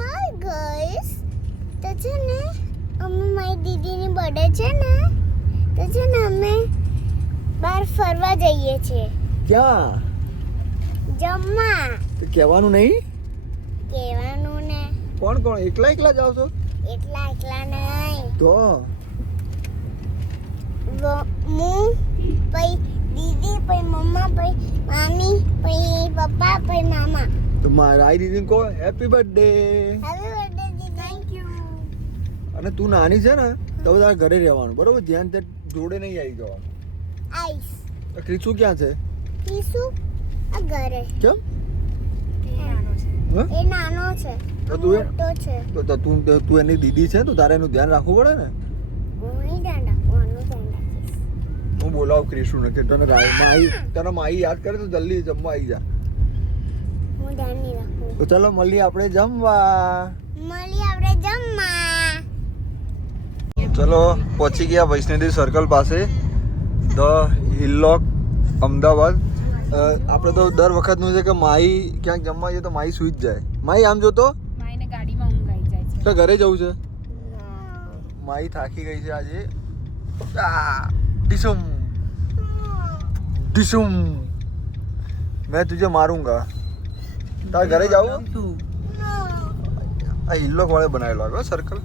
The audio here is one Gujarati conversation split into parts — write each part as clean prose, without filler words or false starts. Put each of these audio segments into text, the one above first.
હાય ગાઈસ, તો છે ને અમે મારી દીદીની બર્થડે છે ને, તો છે ને અમે બહાર ફરવા જઈએ છીએ. ક્યાં? જમવા. તો કહેવાનું નહીં? કહેવાનું ને. કોણ કોણ? એકલા એકલા જાવ છો? એકલા નહીં. તો હું પછી દીદી પછી મમ્મા પછી મામી પછી પપ્પા પછી મામા. તો મારા દીદીને કહો happy birthday. Happy birthday Didi. Thank you. અને તું નાની છે ને તો તારા ઘરે રહેવાનું, બરોબર? ધ્યાન તે જોડે નહીં આવી જવાનું. આઈસ. તો ક્રિશુ ક્યાં છે? ક્રિશુ આ ઘરે. કેમ? એ નાનો છે. તો તું મોટો છે. તો તું એની દીદી છે તો તારે એનું ધ્યાન રાખવું પડે ને. હું નહીં ધ્યાન રાખવાનું, ધ્યાન રાખીશ. હું બોલાવું ક્રિશુને કે તને તને માઈ યાદ કરે તો જલ્દી જમવા આવી જા. હું ધ્યાન નહીં રાખું. તો ચલો મળીએ આપણે જમવા. મળીએ આપણે જમવા. ચલો પહોંચી ગયા વૈષ્ણોદેવી સર્કલ પાસે, ધ હિલ્લોક અમદાવાદ. આપણે તો દર વખતનું છે કે માઈ ક્યાંક જમવા જઈએ તો માઈ સૂઈ જ જાય. માઈ આમ જોતો માઈને ગાડીમાં ઊંઘ આવી જાય છે. તો ઘરે જવું છે. માઈ થાકી ગઈ છે આજે. ડિશુમ ડિશુમ મેં તુજે માरूंगा. તારે ઘરે જાવું? આ હિલ્લોક વાળે બનાવેલો આગળ સર્કલ.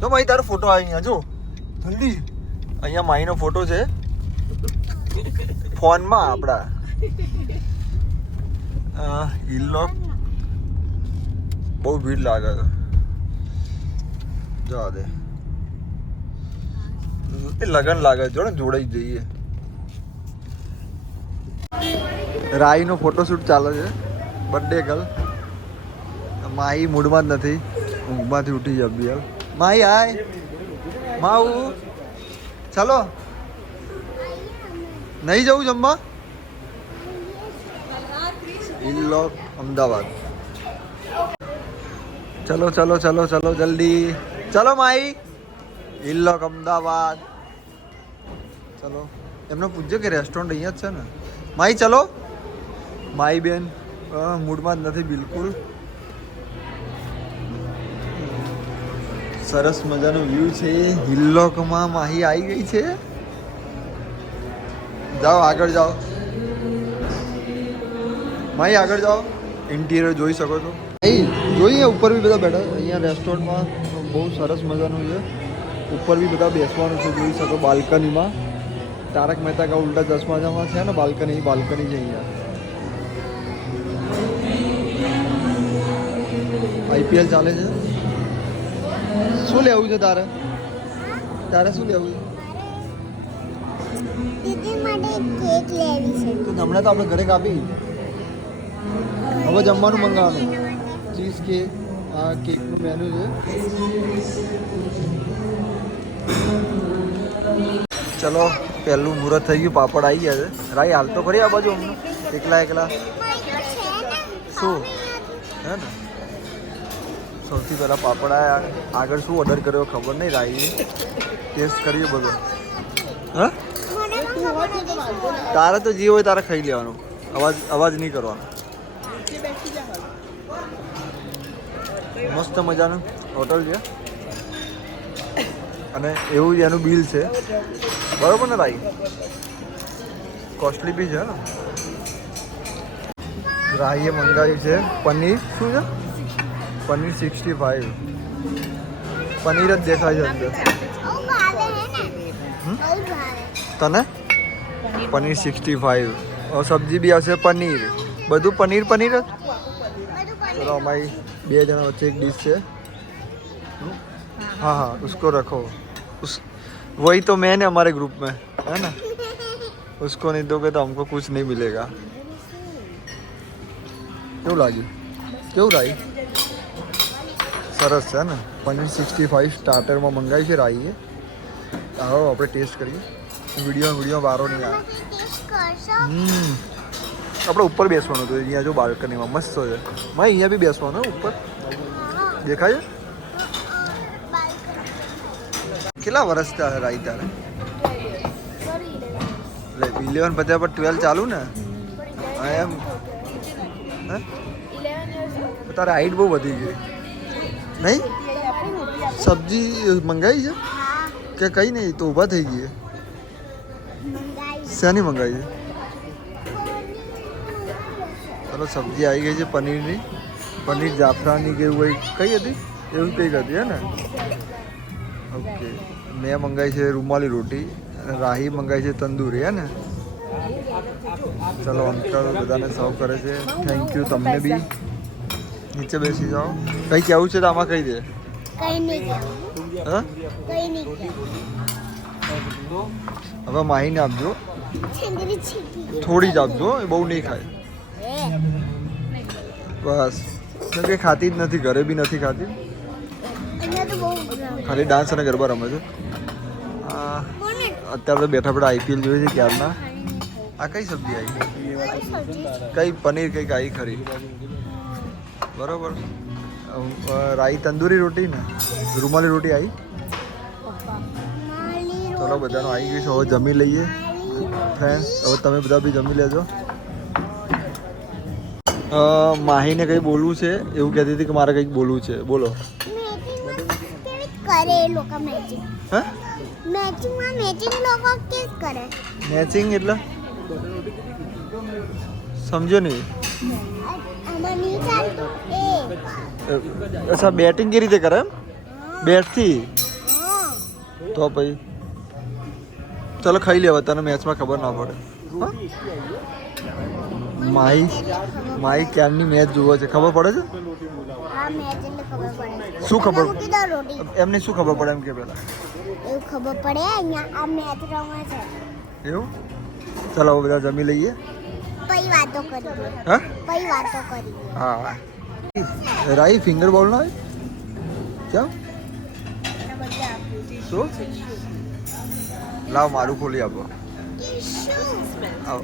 તો માઈ તારો ફોટો આવી અહીંયા જો જલ્દી. અહીંયા માઈનો ફોટો છે ફોનમાં આપણા. હિલ્લોક બહુ ભીડ લાગે છે. જવા દે, એ લગન લાગે જોડે જોડાઈ જઈએ. રાઈનો ફોટોશૂટ ચાલે છે, બર્થડે ગર્લ. માહી મૂડમાં જ નથી, ઊંઘમાંથી ઉઠી જાય બી. માહી હાય માઉ, ચાલો નહીં જવું જમવા? હિલ્લોક અમદાવાદ. ચલો ચલો ચલો ચલો જલ્દી ચલો માઈ. હિલ્લોક અમદાવાદ. ચલો એમને પૂછજો કે રેસ્ટોરન્ટ અહીંયા જ છે ને. માઈ ચલો. માઈ બેન મૂડમાં જ નથી બિલકુલ. સરસ મજાનો વ્યૂ છે હિલ્લોકમાં. માહી આવી ગઈ છે. જાઓ આગળ જાઓ માહી, આગળ જાઓ. ઇન્ટિરિયર જોઈ શકો છો. જોઈએ ઉપર બી બધા બેઠા. અહીંયા રેસ્ટોરન્ટમાં બહુ સરસ મજાનું છે. ઉપર બી બધા બેસવાનું છે, જોઈ શકો બાલ્કનીમાં. તારક મહેતા કા ઉલ્ટા ચશ્મામાં છે ને બાલ્કની છે અહીંયા. આઈપીએલ ચાલે છે. શું લેવું છે તારે? શું લેવું છે? દીદી માટે કેક લેવી છે. તો હમણાં તો આપણે ઘરે કાપી. હવે જમવાનું મંગાવવાનું. ચીઝ કેક, આ કેકનું મેનુ છે. ચલો પહેલું મુહૂર્ત થઈ ગયું, પાપડ આવી ગયા છે. રાઈ હાલ તો ખરી આ બાજુ અમને એકલા શું હે ને. સૌથી પહેલાં પાપડ આવ્યા. આગળ શું ઓર્ડર કર્યો ખબર નહીં. રાઈ ટેસ્ટ કરીએ બધો. હા તારે તો જે હોય તારે ખાઈ લેવાનું. અવાજ નહીં કરવાનો. મસ્ત મજાનું હોટલ છે અને એવું જ એનું બિલ છે, બરોબર ને રાઈ? કોસ્ટલી બી છે ને. રાઈએ મંગાવ્યું છે પનીર. શું છે? પનીર 65. પનીર જ દેખાય છે અંદર. તને પનીર 65 और सब्जी भी આવશે પનીર. બધું પનીર જ. ચલો અમારી 2 જણા વચ્ચે एक डिश है. हाँ उसको रखो. वही तो मैन है हमारे ग्रुप में, है ना? उसको नहीं दोगे तो हमको कुछ नहीं मिलेगा. કેવું લાગ્યું? કેવું રાઈ? સરસ છે ને. પનીર 65 સ્ટાર્ટરમાં મંગાવી છે રાઈએ. આવો આપણે ટેસ્ટ કરીએ. વિડીયો વારો નહીં આવે. આપણે ઉપર બેસવાનું હતું અહીંયા જો બાલ્કનીમાં મસ્ત છે. માય અહીંયા બી બેસવાનું ઉપર. દેખાય છે? કેટલા વર્ષ થયા રાઈ તારે? 11 પત્યા પર 12 ચાલુ ને. એમ 11 તારે હાઈટ બહુ વધી ગઈ નહીં? સબ્જી મંગાવી છે હા કે કઈ નહીં? તો ઊભા થઈ ગઈ. મંગાઈ શેની મંગાવી છે? ચલો સબ્જી આવી ગઈ છે પનીરની. પનીર જાફરાની કે એવું કઈ હતી? એવું કંઈક હતી હે ને? ઓકે. મેં મંગાવી છે રૂમાલી રોટી અને રાહી મંગાવી છે તંદૂરી હે ને? ચલો અંકલ બધાને સર્વ કરે છે. Thank you. તમને બી નીચે બેસી જાઓ. કંઈ કહેવું છે તો આમાં કહી દે. કઈ નહીં કહેવું હા કઈ નહીં કહેવું હવે માહીને આપજો. છેંગરી છીકી થોડી જ આપજો, એ બહુ નહીં ખાય. બસ તો કંઈ ખાતી જ નથી, ઘરે બી નથી ખાતી, અહીંયા તો બહુ ખાલી ડાન્સ અને ગરબા રમે છે. અત્યારે તો બેઠા બેઠા આઈપીએલ જોઈએ છે ક્યારના. આ કઈ સબ્જી આવી? કઈ પનીર કંઈક આવી ખરી બરોબર. રાઈ તંદૂરી રોટી ને રૂમાલી રોટી આવી. ચલો બધાનું આવી ગયું છે. હવે જમી લઈએ ફ્રેન્ડ્સ. હવે તમે બધા બી જમી લેજો. માહીને કંઈ બોલવું છે એવું કહેતી હતી કે મારે કંઈક બોલવું છે. બોલો. કરે એ લોકો મેચિંગ હા મેચિંગમાં મેચિંગ લોકો કેસ કરે મેચિંગ એટલે સમજો નહીં. આમાં નહીં ચાલતું એ અચ્છા બેટિંગ કેવી રીતે કરે? એમ બેટથી? હા તો પછી ચલો ખાઈ લેવા, તને મેચમાં ખબર ના પડે. માહી ક્યારની મેચ જુએ છે, ખબર પડે છે? આ મેચ એટલે ખબર પડે શું ખબર? મૂકી દો રોટી એમને શું ખબર પડે એમ કે પેલા એવું ખબર પડે અહીંયા આ મેચ રમે છે એવું? ચલો હવે બધા જમી લઈએ. પછી વાતો કરીએ હા પછી વાતો કરીએ હા. રાઈ ફિંગર બોલ ના કેમ? શું? લાવ મારું ખોલી આપો. આવ.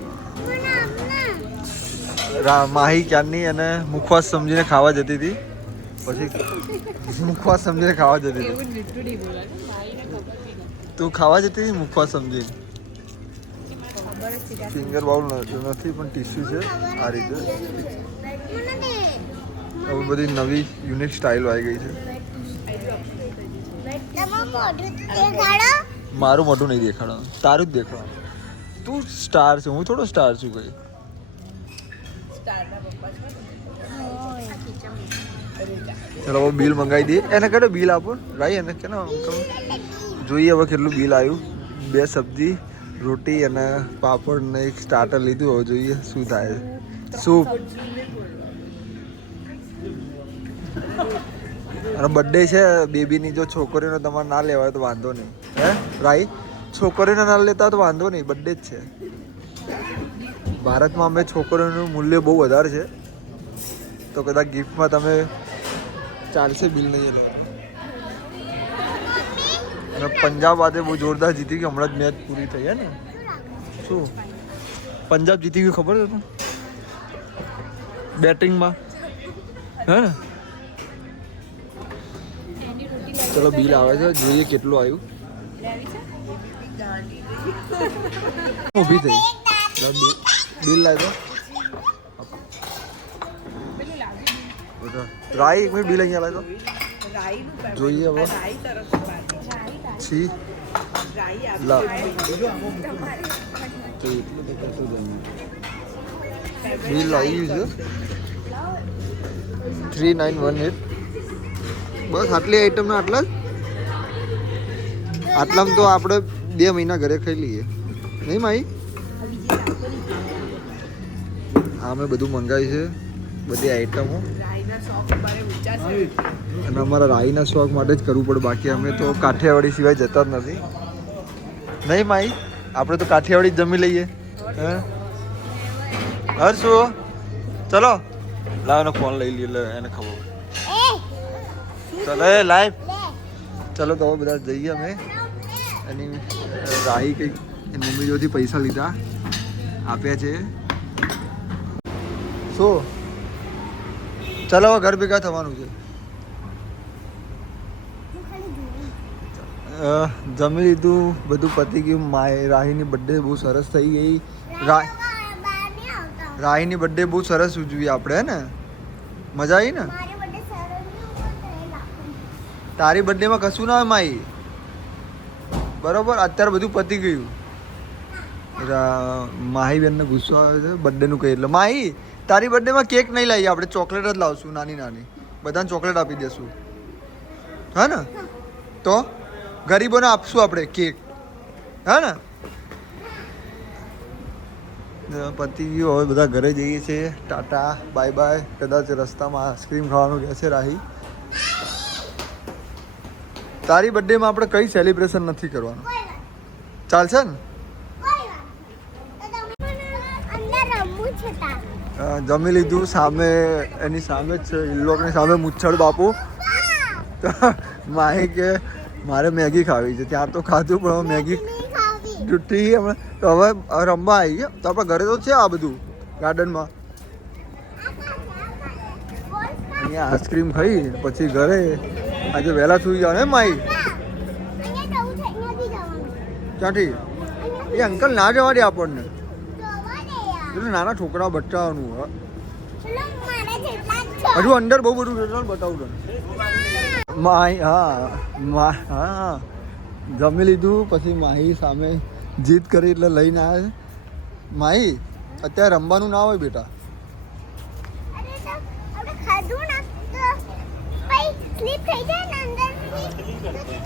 માહી ક્યારની અને મુખવાસ સમજીને ખાવા જતી હતી, પછી મુખવાસ સમજીને ખાવા જતી હતી. તું ખાવા જતી હતી મુખવાસ સમજીને? ફિંગર બાઉલ નથી પણ ટીસ્યુ છે આ રીતે. હવે બધી નવી યુનિક સ્ટાઇલ આવી ગઈ છે. મારું મોઢું નહીં દેખાડવાનું, તારું જ દેખાડવાનું. તું સ્ટાર છે, હું થોડો સ્ટાર છું કઈ. ચલો હવે બિલ મંગાવી દઈએ. એને કયો બિલ આપો રાઈ, એને કે જોઈએ હવે કેટલું બિલ આવ્યું. 2 સબ્જી રોટી અને પાપડ ને એક સ્ટાર્ટર લીધું. હવે જોઈએ શું થાય. સૂપ અને બર્થડે છે બેબીની. જો છોકરીનો તમારે ના લેવાય તો વાંધો નહીં હે રાઈ. છોકરીને ના લેતા હોય તો વાંધો નહીં, બર્થડે જ છે. ભારતમાં અમે છોકરીઓનું મૂલ્ય બહુ વધારે છે, તો કદાચ ગિફ્ટમાં તમે ચાલશે બિલ નહીં. અને પંજાબ આજે બહુ જોરદાર જીતી ગઈ. હમણાં જ મેચ પૂરી થઈ હે ને? શું પંજાબ જીતી ગયું ખબર છે તને બેટિંગમાં હે ને? ચલો બિલ આવે છે, જોઈએ કેટલું આવ્યું. ઊભી થઈ બિલ લાવી દો. રાઈ એક મિનિટ બિલ અહીંયા લાવી દો. જોઈએ હવે છી લા બિલ આવી ગયું છે 3918. બસ આટલી આઈટમના આટલા જ. આટલામાં તો આપણે 2 મહિના ઘરે ખાઈ લઈએ નહીં માઈ? હા મેં બધું મંગાવ્યું છે, બધી આઈટમો. અને અમારા રાઈના શોખ માટે જ કરવું પડે, બાકી અમે તો કાઠિયાવાડી સિવાય જતા જ નથી નહીં માઈ? આપણે તો કાઠિયાવાડી જ જમી લઈએ. હે હર્ષો ચલો લાવ એનો ફોન લઈ લઈએ, એટલે એને ખબર. ચલો એ લાઈવ. ચલો તો હવે બધા જઈએ અમે. એની રાહી કંઈક એની મમ્મી જોડેથી પૈસા લીધા, આપ્યા છે. શું? ચલો હવે ઘર ભેગા થવાનું છે. જમી લીધું, બધું પતી ગયું. રાહીની બર્થડે બહુ સરસ થઈ ગઈ. રાહીની બર્થડે બહુ સરસ ઉજવી આપણે હે ને? મજા આવી ને? તારી બર્થડેમાં કશું ના હોય માઈ, બરોબર? અત્યારે બધું પતી ગયું. માહી બેનને ગુસ્સો આવે છે બર્થડેનું કહી એટલે. માહી તારી બર્થડેમાં કેક નહીં લાવીએ આપણે, ચોકલેટ જ લાવશું નાની નાની, બધાને ચોકલેટ આપી દેશું, હા ને? તો ગરીબોને આપશું આપણે કેક, હા ને? પતી ગયું, હવે બધા ઘરે જઈએ છીએ. Tata bye bye. કદાચ રસ્તામાં આઈસ્ક્રીમ ખાવાનું કહે છે રાહી. તારી બર્થડેમાં આપણે કઈ સેલિબ્રેશન નથી કરવાનું, ચાલશે ને? જમી લીધું, સામે એની સામે જ છે ઇલ્લોકની સામે મુચ્છડ બાપુ. માહી કે મારે મેગી ખાવી છે, ત્યાં તો ખાધું પણ હવે મેગી જુઠ્ઠી હમણાં. તો હવે રમવા આવી ગયા. તો આપણે ઘરે તો છે આ બધું ગાર્ડનમાં. અહીંયા આઈસ્ક્રીમ ખાઈ પછી ઘરે. આજે વહેલા સુઈ જાવ ને માઈ? ક્યાંથી? એ અંકલ ના જવા દે આપણને, નાના છોકરા બચાવવાનું. હજુ અંદર બહુ બધું બતાવું તને. માહી હા જમી લીધું પછી માહી સામે જીદ કરી એટલે લઈને આવે. માહી અત્યારે રમવાનું ના હોય બેટા.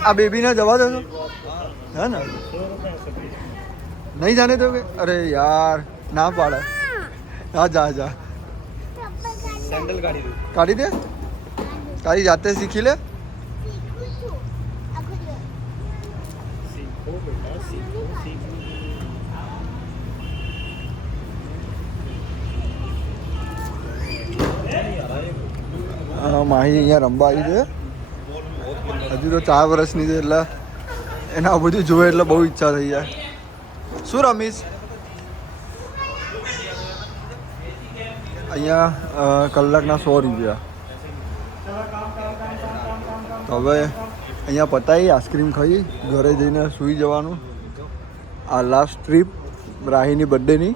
આ બેબીને જવા દેજો, હે ને? નહીં જાને તો કે અરે યાર ના પાડે. હા જા જા, સેન્ડલ કાઢી દે. તારી જાતે શીખી લે. માહી અહીંયા રમવા આવી છે. હજુ તો 4 વર્ષની છે એટલે એના બધું જોવે એટલે બહુ ઈચ્છા થઈ જાય. શું રમીશ? અહીંયા કલાકના 100 રૂપિયા. હવે અહીંયા પતાવી, આઈસ્ક્રીમ ખાઈ ઘરે જઈને સૂઈ જવાનું. આ લાસ્ટ ટ્રીપ રાહીની બર્થડેની.